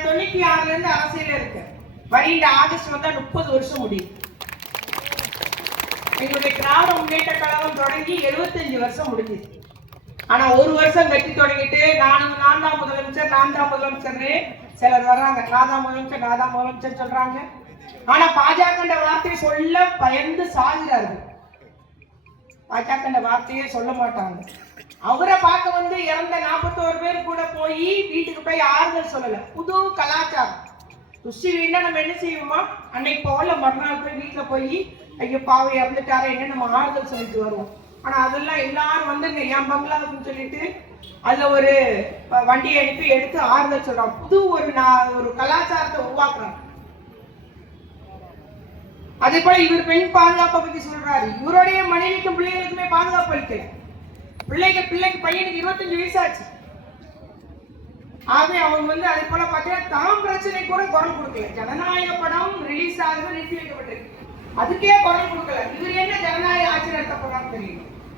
நான் 96ல இருந்து அரசியல இருக்கேன். வருகின்ற ஆகஸ்ட் வந்தா 30 வருஷம் முடியும். எங்களுடைய திராவிட முன்னேற்ற கழகம் தொடங்கி 75 வருஷம் முடிஞ்சுது. ஆனா ஒரு வருஷம் கட்டி தொடங்கிட்டு நான் தான் முதலமைச்சர் சிலர் வர்றாங்க. நான் தான் முதலமைச்சர் சொல்றாங்க. ஆனா பாஜக வார்த்தையை சொல்ல பயந்து சாகிறார்கள். பாஜக வார்த்தையே சொல்ல மாட்டாங்க. அவரை பார்க்க வந்து இறந்த 41 பேர் கூட போய் வீட்டுக்கு போய் ஆறுதல் சொல்லல. புது கலாச்சாரம். துஷி வீடுனா நம்ம என்ன செய்வோமா, அன்னைக்கு போல மறுநாள் போய் வீட்டுல போய் ஐயோ பாவை இறந்துட்டார என்ன நம்ம ஆறுதல் சொல்லிட்டு வருவோம். ஆனா அதெல்லாம் எல்லாரும் வந்து என் பங்களாவுக்குன்னு சொல்லிட்டு அதுல ஒரு வண்டியை அனுப்பி எடுத்து ஆறுதல் சொல்றாங்க. புது ஒரு கலாச்சாரத்தை உருவாக்குறாங்க. அதே போல இவர் பெண் பாதுகாப்பை பத்தி சொல்றாரு. இவருடைய மனைவிக்கும் பிள்ளைகளுக்குமே பாதுகாப்பு அளிக்கல. பிள்ளைக்கு பையனுக்கு 25 வயசாச்சு. ஆகவே அவங்க வந்து அதே போல பாத்தீங்கன்னா தாம் பிரச்சனை கூட குரல் கொடுக்கல. ஜனநாயக படம் ரிலீஸ் ஆக நிறுத்தி வைக்கப்பட்டிருக்கு. அதுக்கே குரல் கொடுக்கல.